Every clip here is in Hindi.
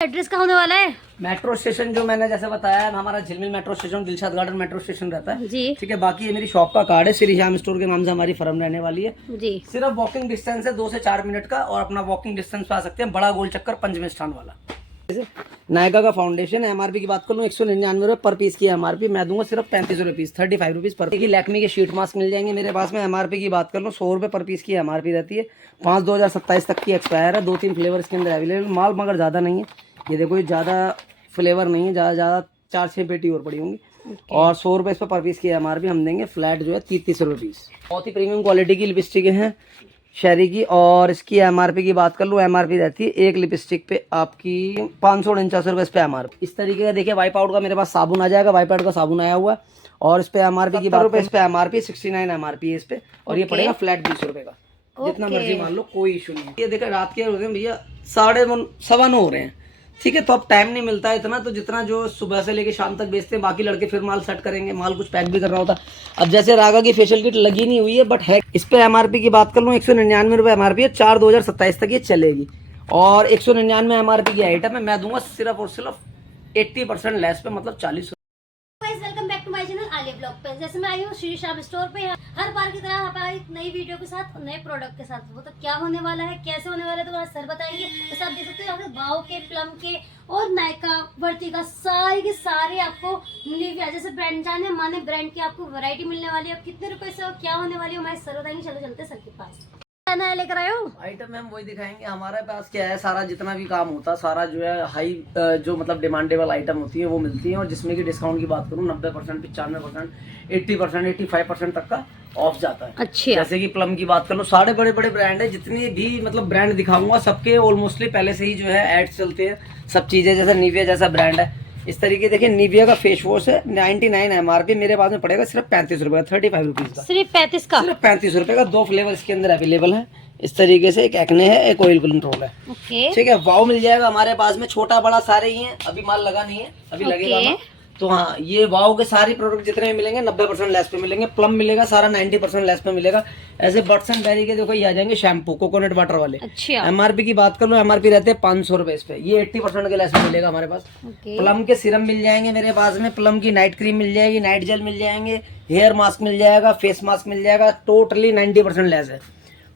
एड्रेस कहाँ होने वाला है? मेट्रो स्टेशन जो मैंने जैसे बताया है, हमारा झिलमिल metro station, Dilshad garden metro station रहता है जी। ठीक है। बाकी ये मेरी शॉप का कार्ड है, श्री श्याम स्टोर के नाम से हमारी फर्म रहने वाली है जी। सिर्फ वॉकिंग डिस्टेंस है 2 से 4 मिनट का, और अपना वॉकिंग डिस्टेंस पे आ सकते हैं बड़ा गोल चक्कर पंचमी स्थान वाला। नायका का फाउंडेशन है, एमआरपी की बात कर लूँ 199 पर पीस की एमआरपी, मैं दूंगा सिर्फ 35 rupees, 35 rupees per piece. Lakme के शीट मास्क मिल जाएंगे मेरे पास में, एमआरपी की बात कर लो 100 रुपये पर पीस की एमआरपी रहती है। 5/2027 तक की एक्सपायर है, 2-3 फ्लेवर इसके अंदर अवेलेबल माल, मगर ज़्यादा नहीं है। ये देखो ये ज़्यादा फ्लेवर नहीं है, ज़्यादा 4-6 पेटी और पड़ी होंगी। और 100 रुपये इस पर पीस की एमआरपी हम देंगे फ्लैट जो है 30 रुपये पीस। बहुत ही प्रीमियम क्वालिटी की लिपस्टिक हैं शेरी की, और इसकी एमआरपी की बात कर लो, एमआरपी रहती है एक लिपस्टिक पे आपकी 549 रुपये इस पे एमआरपी। इस तरीके का देखिए वाइप आउट का मेरे पास साबुन आ जाएगा, वाइप आउट का साबुन आया हुआ है, और इस पे एमआरपी की 70 इस पे एमआरपी 69 एमआरपी है इस पे, और ये पड़ेगा फ्लैट 20 रुपये का। जितना मर्जी मान लो, कोई इशू नहीं है। ये देखो रात के हो रहे हैं भैया 9:15 हो रहे हैं ठीक है, तो अब टाइम नहीं मिलता है इतना, तो जितना जो सुबह से लेके शाम तक बेचते हैं, बाकी लड़के फिर माल सेट करेंगे, माल कुछ पैक भी करना होता है। अब जैसे रागा की फेशियल किट लगी नहीं हुई है बट है, इस पे एमआरपी की बात कर लूँ 199 रुपये एमआरपी है, 4/2027 तक ये चलेगी, और 199 एमआरपी की आइटम है, मैं दूंगा सिर्फ और सिर्फ 80% लेस पे, मतलब 40। Welcome back to my channel Aaliya blog पे। जैसे मैं आई हूँ श्री श्याम स्टोर पे, हर बार की तरह यहाँ पे एक नई वीडियो के साथ, नए प्रोडक्ट के साथ। वो तो क्या होने वाला है, कैसे होने वाला है, तो सर बताएंगे। जैसे आप देख सकते हो यहाँ पे वाव के, प्लम के और नायका वर्तिका सारे के सारे आपको निविया जैसे ब्रांड, जाने माने ब्रांड की आपको वैरायटी मिलने वाली है। अब कितने रुपए से और क्या होने वाली है हमारे सर बताएंगे। चलो चलते सर के पास। नया लेकर आए हो आइटम हम वही दिखाएंगे। हमारे पास क्या है, सारा जितना भी काम होता है सारा जो है हाई जो मतलब डिमांडेबल आइटम होती है वो मिलती है, और जिसमें कि डिस्काउंट की बात करूँ 90%, 95%, 80%, 85% तक का ऑफ जाता है। अच्छा। जैसे कि प्लम की बात कर लो, सारे बड़े बड़े ब्रांड है, जितने भी मतलब ब्रांड दिखाऊंगा सबके ऑलमोस्टली पहले से ही जो है एड्स चलते हैं सब चीजें। जैसे निविया जैसा ब्रांड है, इस तरीके देखिए निविया का फेस वॉश है 99 एमआरपी, मेरे पास में पड़ेगा सिर्फ 35 रुपए का, 35 रुपीज का, सिर्फ 35 का, सिर्फ 35 रुपए का। 2 फ्लेवर इसके अंदर अवेलेबल है इस तरीके से, एक एक्ने है, एक ऑयल कंट्रोल है। ठीक है, वाव मिल जाएगा हमारे पास में, छोटा बड़ा सारे ही हैं, अभी माल लगा नहीं है, अभी लगेगा ना। तो हाँ, ये वाव के सारे प्रोडक्ट जितने भी मिलेंगे 90% लेस पे मिलेंगे। प्लम मिलेगा सारा 90% लेस पे मिलेगा। ऐसे बर्ड्स एंड बेरी के देखो ये आ जाएंगे शैम्पू कोकोनट वाटर वाले। अच्छा। एमआरपी की बात कर लो, एमआरपी रहते हैं 500 रुपए इस पे, ये 80% के लेस पे मिलेगा हमारे पास। प्लम के सिरम मिल जाएंगे मेरे पास में, प्लम की नाइट क्रीम मिल जाएगी, नाइट जेल मिल जाएंगे, हेयर मास्क मिल जाएगा, फेस मास्क मिल जाएगा, टोटली 90% लेस है।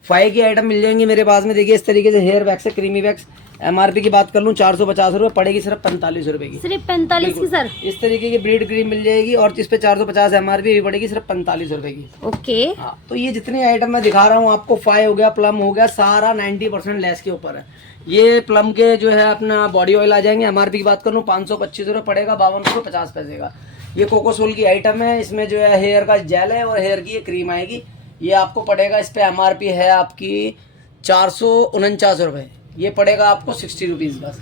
5 की आइटम मिल जाएंगी मेरे पास में। देखिए इस तरीके से हेयर वैक्स है, क्रीमी वैक्स, एमआरपी की बात कर लूँ 450 रुपये, पड़ेगी सिर्फ 45 रुपए की, सिर्फ 45 की सर। इस तरीके की ब्रीड क्रीम मिल जाएगी, और इस पे 450 एमआरपी भी पड़ेगी सिर्फ 45 रुपए की। ओके। हाँ, तो ये जितनी आइटम मैं दिखा रहा हूँ आपको, 5 हो गया, प्लम हो गया, सारा 90% लेस के ऊपर है। ये प्लम के जो है अपना बॉडी ऑयल आ जाएंगे, एमआरपी की बात कर लूँ 525 रुपये पड़ेगा, 52 रुपये का। ये कोकोसोल की आइटम है, इसमें जो है हेयर का जेल है और हेयर की ये क्रीम आएगी। ये आपको पड़ेगा, इस पे एमआरपी है आपकी 449 रुपये, ये पड़ेगा आपको 60 रुपीज बस,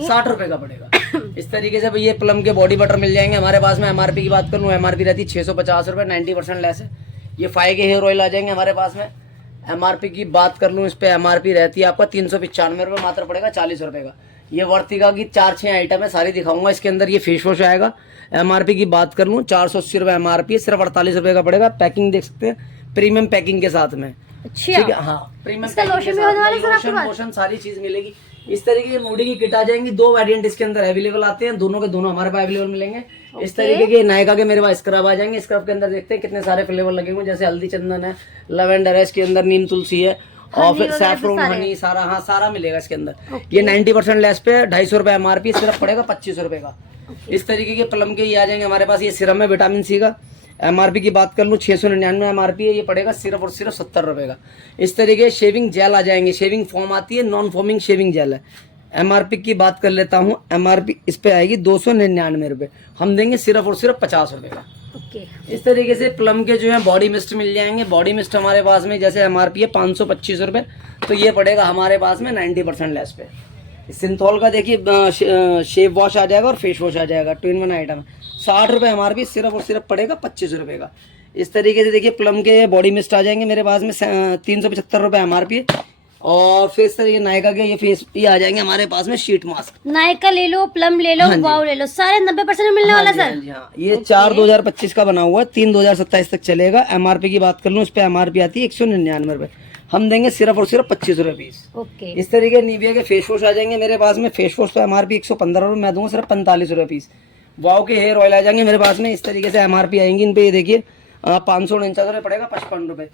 60 रुपए का पड़ेगा। इस तरीके से ये प्लम के बॉडी बटर मिल जाएंगे हमारे पास में। एमआरपी की बात कर लूँ, एमआरपी रहती है 650 रुपये, 90% लेस है। ये 5 के हेयर ऑयल आ जाएंगे हमारे पास में। एमआरपी की बात कर लूँ, इस पे एमआरपी रहती है आपका 395 रुपये, मात्र पड़ेगा 40 रुपये का। ये वर्तिका की 4-6 आइटम है, सारी दिखाऊंगा। इसके अंदर ये फेस वॉश आएगा, एमआरपी की बात कर लूँ 480 रुपये एमआरपी, सिर्फ 48 रुपये का पड़ेगा। पैकिंग देख सकते हैं, प्रीमियम पैकिंग के साथ में। अच्छा। ठीक है, हाँ, प्रीमियम लोशन सारी चीज मिलेगी। इस तरीके की मूडी की किट आ जाएंगी, 2 वेरिएंट इसके अंदर अवेलेबल आते हैं, दोनों के दोनों हमारे पास अवेलेबल मिलेंगे। इस तरीके के नायका के मेरे पास स्क्रब आ जाएंगे, स्क्रब के अंदर देखते हैं कितने सारे फ्लेवर लगे हुए, जैसे हल्दी चंदन है, लवेंडर है, इसके अंदर नीम तुलसी है, और फिर सैफरन हनी, सारा, हाँ सारा मिलेगा इसके अंदर। ये 90% लेस पे 250 रुपये एमआरपी, सिर्फ पड़ेगा 25 रुपये का। इस तरीके के प्लम के ये आ जाएंगे हमारे पास। ये सिरम है विटामिन सी का, एमआरपी की बात कर लूँ 699 एमआरपी है, ये पड़ेगा सिर्फ और सिर्फ 70 रुपये का। इस तरीके शेविंग जेल आ जाएंगे, शेविंग फोम आती है, नॉन फोमिंग शेविंग जेल है। एमआरपी की बात कर लेता हूँ, एमआरपी इस पे आएगी 299 रुपये, हम देंगे सिर्फ और सिर्फ 50 रुपये का। इस तरीके से प्लम के जो है बॉडी मिस्ट मिल जाएंगे। बॉडी मिस्ट हमारे पास में जैसे एमआरपी है 525 रुपये, तो ये पड़ेगा हमारे पास में 90% लेस पे। सिंथॉल का देखिए शेव वॉश आ जाएगा और फेस वॉश आ जाएगा, 2-in-1 आइटम है, 60 रुपये एमआरपी, सिर्फ और सिर्फ पड़ेगा 25 रुपये का। इस तरीके से देखिए प्लम के बॉडी मिस्ट आ जाएंगे मेरे पास में, 375 रुपये एमआरपी। और फिर इस तरीके नायका के ये आ जाएंगे हमारे पास में शीट मास्क। नायका ले लो, प्लम ले लो, वाव ले लो, सारे 90% में मिलने वाला सर। हाँ, ये 4/2025 का बना हुआ है, 3/2027 तक चलेगा। एमआरपी की बात कर लूँ, इस पे एमआरपी आती है 199 रुपये, हम देंगे सिर्फ और सिर्फ 25 रुपये पीस। ओके। इस तरीके निविया के फेस वॉश आ जाएंगे मेरे पास में। फेस वॉश तो MRP 115 रुपये, मैं दूंगा सिर्फ 45 रुपये पीस। वाओ के हेयर ऑयल आ जाएंगे मेरे पास में। इस तरीके से MRP आएंगी इन पे, ये देखिए 549 रुपये पड़ेगा, 55 रुपये।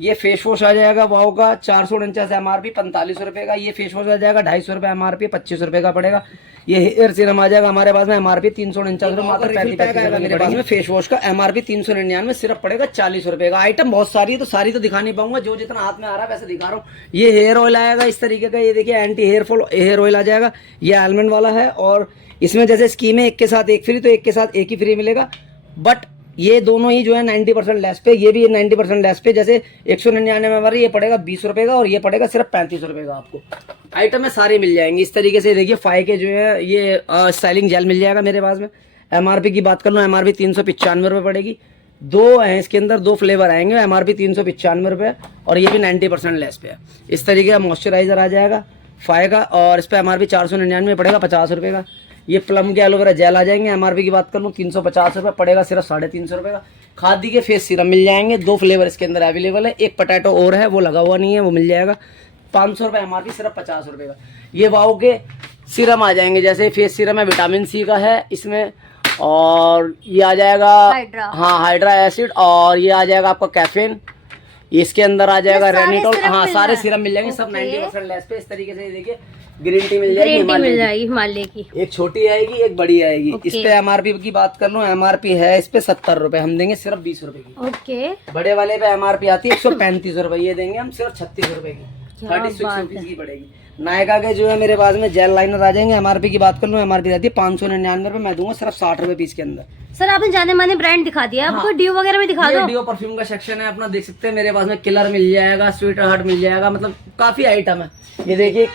ये फेस वॉश आ जाएगा वाओ का 449 MRP 45 रुपये का। ये फेस वॉश आ जाएगा 250 रुपये MRP 25 रुपये का पड़ेगा। ये हेयर सीरम आ जाएगा हमारे पास में MRP 349 रुपये, मात्र 35 मेरे पास में। फेस वॉश का MRP 399 सिर्फ पड़ेगा 40 रुपये का। आइटम बहुत सारी है तो सारी तो दिखा नहीं पाऊंगा, जो जितना हाथ में आ रहा है वैसे दिखा रहा हूँ। ये हेयर ऑयल आएगा इस तरीके का, ये देखिए anti hair fall hair oil आ जाएगा। ये आलमंड वाला है और इसमें जैसे स्कीम है एक के साथ एक फ्री, तो एक के साथ एक ही फ्री मिलेगा। बट ये दोनों ही जो है 90% लेस पे, ये भी 90% लेस पे। जैसे 199 में हमारे ये पड़ेगा 20 रुपये का और ये पड़ेगा सिर्फ 35 रुपये का। आपको आइटम में सारी मिल जाएंगी इस तरीके से। देखिए फाई के जो है ये स्टाइलिंग जेल मिल जाएगा मेरे पास में। MRP की बात कर लो, MRP 395 रुपये पड़ेगी। दो हैं इसके अंदर, दो फ्लेवर आएंगे, MRP 395 रुपये और ये भी 90% लेस पे है। इस तरीके का मॉइस्चराइजर आ जाएगा फाई का और इस पर MRP 499 पड़ेगा 50 रुपये का। ये प्लम के एलोवेरा जेल आ जाएंगे, MRP की बात कर लूँ 350 रुपये पड़ेगा, सिर्फ 350 रुपये का। खादी के फेस सीरम मिल जाएंगे, दो फ्लेवर इसके अंदर अवेलेबल है। एक पोटैटो और है, वो लगा हुआ नहीं है, वो मिल जाएगा 500 रुपये MRP, सिर्फ 50 रुपये का। ये वाओ के सीरम आ जाएंगे, जैसे फेस सीरम है विटामिन C का है इसमें, और ये आ जाएगा हाँ हाइड्रा एसिड, और ये आ जाएगा आपका कैफीन। इसके अंदर आ जाएगा रेनिटॉल। हाँ सारे सीरम मिल जाएंगे सब 90% लेस पे। इस तरीके से देखिए ग्रीन टी मिल जाएगी हिमालय की, एक छोटी आएगी एक बड़ी आएगी। इस पे MRP की बात कर लो, MRP है इस पे 70 रुपए, हम देंगे सिर्फ 20 रुपए की। ओके। बड़े वाले पे MRP आती है 135 रुपए, ये देंगे हम सिर्फ 36 रुपए की, 36 रुपीज की पड़ेगी। नायका के जो है मेरे पास में जेल लाइनर आ जाएंगे। MRP की बात कर लो, MRP रहती है 599 रुपए, मैं दूंगा सिर्फ 60 रुपए पीस के अंदर। सर आपने जाने माने ब्रांड दिखा दिया, आपको डियो वगैरह में दिखा दो। डियो परफ्यूम का सेक्शन है अपना, देख सकते हैं मेरे पास में। किलर मिल जाएगा, स्वीट हार्ट मिल जाएगा, मतलब काफी आइटम है। ये देखिए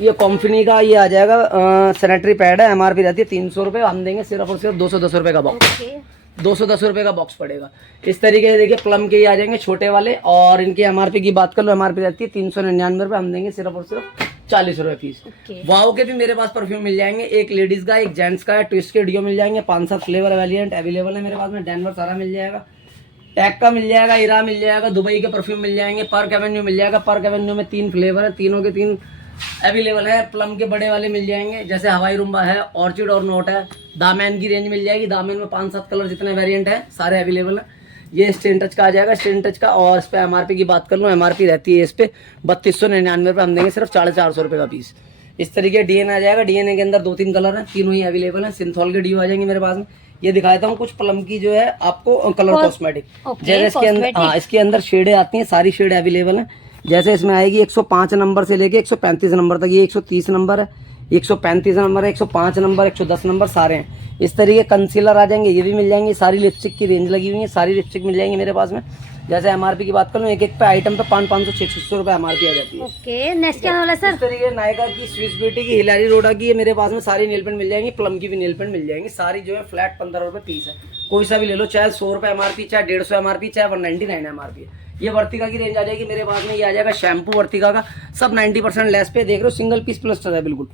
ये कंपनी का ये आ जाएगा सैनिटरी पैड है, MRP रहती है 300 रुपये, हम देंगे सिर्फ और सिर्फ 210 रुपये का बॉक्स। 210 रुपये का बॉक्स पड़ेगा। इस तरीके से देखिए प्लम के ये आ जाएंगे छोटे वाले, और इनकी MRP की बात कर लो, MRP रहती है 399 रुपये, हम देंगे सिर्फ और सिर्फ 40 रुपये पीस। वाओ के भी मेरे पास परफ्यूम मिल जाएंगे, एक लेडीज का एक जेंट्स का है, ट्विस्ट के डियो मिल जाएंगे, 5-7 फ्लेवर वेरिएंट अवेलेबल है मेरे पास में। डेनवर सारा मिल जाएगा, टैग का मिल जाएगा, इरा मिल जाएगा, दुबई के परफ्यूम मिल जाएंगे, पर्क एवेन्यू मिल जाएगा। पर्क एवेन्यू में 3 फ्लेवर है, तीनों के 3 अवेलेबल है। प्लम के बड़े वाले मिल जाएंगे, जैसे हवाई रुम्बा है, ऑर्चिड और नोट है। दामन की रेंज मिल जाएगी, दामन में 5-7 कलर जितने वेरिएंट है सारे अवेलेबल है। ये स्टेन टच का आ जाएगा, स्टेन टच का, और इस पे MRP की बात कर लो, MRP रहती है इस पे 3299 रुपये, हम देंगे सिर्फ 450 रुपये का पीस। इस तरीके DN आ जाएगा, DN के अंदर 2-3 कलर हैं, तीनों ही अवेलेबल हैं। सिंथॉल के डियो आ जाएंगे मेरे पास में। ये दिखाता हूँ कुछ प्लम की जो है आपको कलर कॉस्मेटिक, जैसे इसके अंदर हाँ इसके अंदर शेडें आती हैं, सारी शेड अवेलेबल हैं। जैसे इसमें आएगी 105 नंबर से लेके 135 नंबर तक, ये 130 नंबर है, 135 नंबर है, 105 नंबर, 110 नंबर सारे हैं। इस तरीके कंसीलर आ जाएंगे, ये भी मिल जाएंगे। सारी लिपस्टिक की रेंज लगी हुई है, सारी लिपस्टिक मिल जाएंगी मेरे पास में। जैसे MRP की बात करूँ, एक एक पे आइटम पे 500-600 रुपये MRP आ जाती है। ओके, नेक्स्ट क्या वाला सर? इस तरीके नायका की, स्विस ब्यूटी की, हिलारी रोडा की, मेरे पास में सारी नेल पेंट मिल जाएंगी। प्लम की भी नेल पेंट मिल जाएंगी, सारी जो है फ्लैट 15 रुपये पीस है। कोई सा भी ले लो, चाहे 100 रुपये MRP, चाहे 150 MRP, चाहे 199 MRP। ये वर्तिका की रेंज आ जाएगी मेरे पास में। ये आ जाएगा शैम्पू वर्तिका का, सब 90% लेस पे। देख रहे हो सिंगल पीस प्लस्टर है, बिल्कुल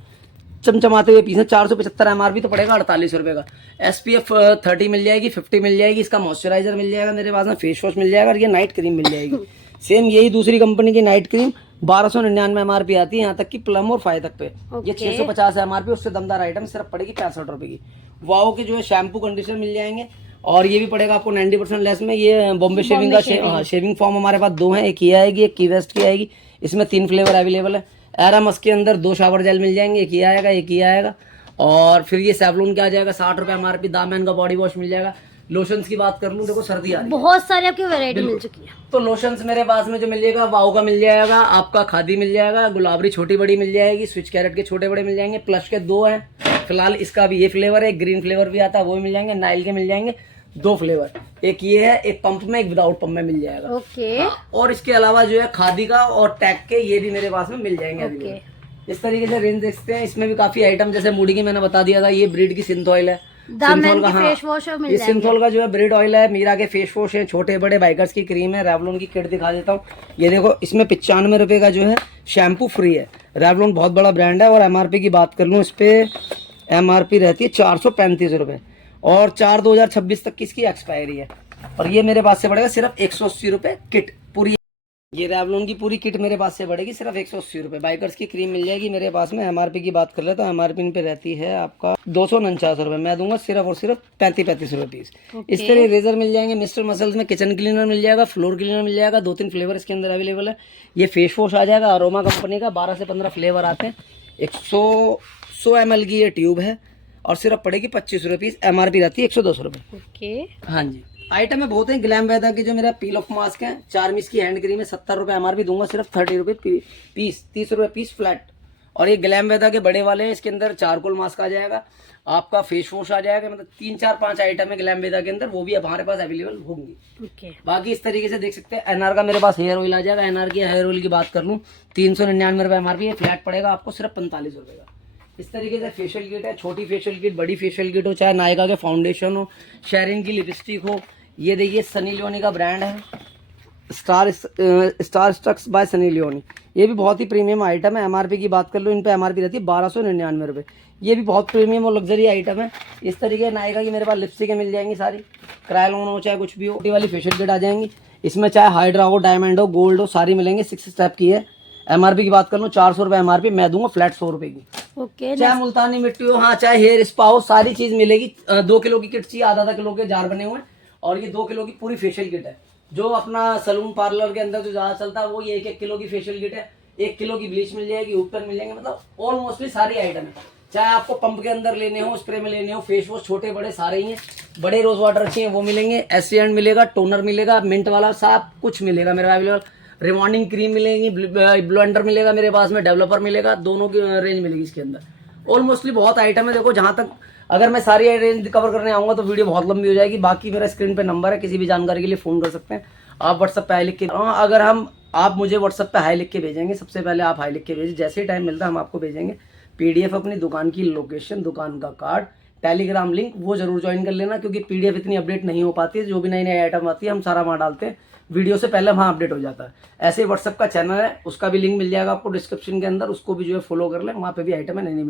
चमचमाते हुए पीस है। 475 MRP तो पड़ेगा 48 रुपये का। SPF 30 मिल जाएगी, 50 मिल जाएगी। इसका मॉइस्चराइजर मिल जाएगा मेरे पास में, फेस वॉश मिल जाएगा, और ये नाइट क्रीम मिल जाएगी। सेम यही दूसरी कंपनी की नाइट क्रीम 1299 MRP आती है, यहाँ तक कि प्लम और फाई तक पे। ये 650 MRP, उससे दमदार आइटम सिर्फ पड़ेगी 65 रुपये की। वाओ के जो है शैम्पू कंडीशनर मिल जाएंगे, और ये भी पड़ेगा आपको 90% लेस में। ये बॉम्बे शेविंग का शेविंग फॉर्म हमारे पास 2 हैं, एक ये आएगी, एक की वेस्ट की आएगी। इसमें 3 फ्लेवर अवेलेबल है। एरामस के अंदर 2 शावर जेल मिल जाएंगे, एक ये आएगा, एक ये आएगा। और फिर ये सैवलॉन का आ जाएगा 60 रुपये MRP। दामन का बॉडी वॉश मिल जाएगा। लोशंस की बात कर लूँ, देखो सर्दी आ रही है, बहुत सारी आपकी वैरायटी मिल चुकी है। तो लोशंस मेरे पास में जो मिलेगा, वाओ का मिल जाएगा, आपका खादी मिल जाएगा, गुलाबरी छोटी बड़ी मिल जाएगी, स्विच कैरेट के छोटे बड़े मिल जाएंगे। प्लस के 2 हैं फिलहाल, इसका भी ये फ्लेवर है, ग्रीन फ्लेवर भी आता है, वो भी मिल जाएंगे। नाइल के मिल जाएंगे 2 फ्लेवर, एक ये है, एक पंप में, एक विदाउट पंप में मिल जाएगा। ओके। और इसके अलावा जो है खादी का और टैग के ये भी मेरे पास में मिल जाएंगे अभी। इस तरीके से रेंज देखते हैं। इसमें भी काफी आइटम, जैसे मुड़ी की मैंने बता दिया था, ये ब्रीड की सिंथ ऑयल है, सिंथॉल का। हाँ, ये सिंथॉल का जो है ब्रीड ऑयल है। मीरा के फेस वॉश है, छोटे बड़े बाइकर्स की क्रीम है। रेवलॉन की किट दिखा देता हूँ, ये देखो, इसमें 95 रुपये का जो है शैम्पू फ्री है। रेवलॉन बहुत बड़ा ब्रांड है। और MRP की बात कर लूँ, इस पे MRP रहती है 435 रुपये, और 4/2026 तक की इसकी एक्सपायरी है। और ये मेरे पास से पड़ेगा सिर्फ 180 रुपये किट पूरी। ये रेवलॉन की पूरी किट मेरे पास से पड़ेगी सिर्फ 180 रुपये। बाइकर्स की क्रीम मिल जाएगी मेरे पास में। एमआरपी की बात कर ले तो एमआरपी पे रहती है आपका 249 रुपये, मैं दूंगा सिर्फ और सिर्फ 35 रुपये पीस। इस तरह रेजर मिल जाएंगे मिस्टर मसल्स में, किचन क्लीनर मिल जाएगा, फ्लोर क्लीनर मिल जाएगा, 2-3 फ्लेवर इसके अंदर अवेलेबल है। ये फेस वॉश आ जाएगा अरोमा कंपनी का, 12 से 15 फ्लेवर आते हैं। 100 ml की ये ट्यूब है और सिर्फ पड़ेगी 25 रुपये पीस। एमआरपी रहती है 110 रुपये। ओके, हाँ जी, आइटम है बहुत है। ग्लैम वेदा के जो मेरा पील ऑफ मास्क है, 4 मिस की हैंड क्रीम है, 70 रुपये एमआरपी दूंगा सिर्फ 30 रुपये पीस, 30 रुपये पीस फ्लैट। और ये ग्लैम वेदा के बड़े वाले हैं, इसके अंदर चारकोल मास्क आ जाएगा, आपका फेस वॉश आ जाएगा, मतलब 3-4-5 आइटम है ग्लैम वेदा के अंदर, वो भी हमारे पास अवेलेबल होंगी। ओके, बाकी इस तरीके से देख सकते हैं। एनआर का मेरे पास हेयर ऑयल आ जाएगा। एनआर की हेयर ऑयल की बात कर लूँ 399 रुपये एमआरपी है, फ्लैट पड़ेगा आपको सिर्फ 45 रुपये का। इस तरीके से फेशियल किट है, छोटी फेशियल किट, बड़ी फेशियल किट हो, चाहे नायका के फाउंडेशन हो, शेरिन की लिपस्टिक हो। ये देखिए सनी लियोनी का ब्रांड है, स्टार स्ट्रक्स बाय सनी लियोनी। ये भी बहुत ही प्रीमियम आइटम है। एमआरपी की बात कर लो, इन पे एमआरपी रहती है 1299 रुपये। ये भी बहुत प्रीमियम और लग्जरी आइटम है। इस तरीके नायका की मेरे पास लिपस्टिकें मिल जाएंगी सारी, क्रायलॉन हो चाहे कुछ भी हो। वाली फेशियल किट आ जाएंगी, इसमें चाहे हाइड्रा हो, डायमंड हो, गोल्ड हो, सारी मिलेंगे। 6 स्टेप की है। एमआरपी की बात कर लो 400 रुपये एमआरपी, मैं दूंगा फ्लैट 100 रुपये की। ओके, चाहे मुल्तानी मिट्टी हो, हाँ चाहे हेयर स्पा हो, सारी चीज मिलेगी। 2 किलो की किट चाहिए, आधा किलो के जार बने हुए हैं। और ये 2 किलो की पूरी फेशियल किट है। जो अपना सलून पार्लर के अंदर जो ज्यादा चलता है वो ये 1-1 किलो की फेशियल किट है। 1 किलो की ब्लीच मिल जाएगी, ऊपर मिल जाएंगे, मतलब ऑलमोस्टली सारी आइटम है। चाहे आपको पंप के अंदर लेने हो, स्प्रे में लेने हो, फेस वॉश छोटे बड़े सारे ही हैं। बड़े रोज वाटर चाहिए वो मिलेंगे, एसिएंट मिलेगा, टोनर मिलेगा, मिंट वाला सब कुछ मिलेगा मेरा अवेलेबल। रिवॉन्डिंग क्रीम मिलेगी, ब्लेंडर मिलेगा मेरे पास में, डेवलपर मिलेगा, दोनों की रेंज मिलेगी इसके अंदर। ऑलमोस्टली बहुत आइटम है। देखो जहाँ तक अगर मैं सारी रेंज कवर करने आऊँगा तो वीडियो बहुत लंबी हो जाएगी। बाकी मेरा स्क्रीन पे नंबर है, किसी भी जानकारी के लिए फ़ोन कर सकते हैं आप। व्हाट्सअप पे हाई लिख के, अगर आप मुझे व्हाट्सअप पे हाई लिख के भेजेंगे, सबसे पहले आप हाई लिख के भेजें, जैसे ही टाइम मिलता है हम आपको भेजेंगे पीडीएफ, अपनी दुकान की लोकेशन, दुकान का कार्ड, टेलीग्राम लिंक, वो जरूर ज्वाइन कर लेना, क्योंकि पीडीएफ इतनी अपडेट नहीं हो पाती है। जो भी नई नई आइटम आती है हम सारा वहाँ डालते हैं, वीडियो से पहले वहाँ अपडेट हो जाता है। ऐसे ही व्हाट्सअप का चैनल है, उसका भी लिंक मिल जाएगा आपको डिस्क्रिप्शन के अंदर, उसको भी जो है फॉलो कर लें, वहाँ पे भी आइटम है नई नई।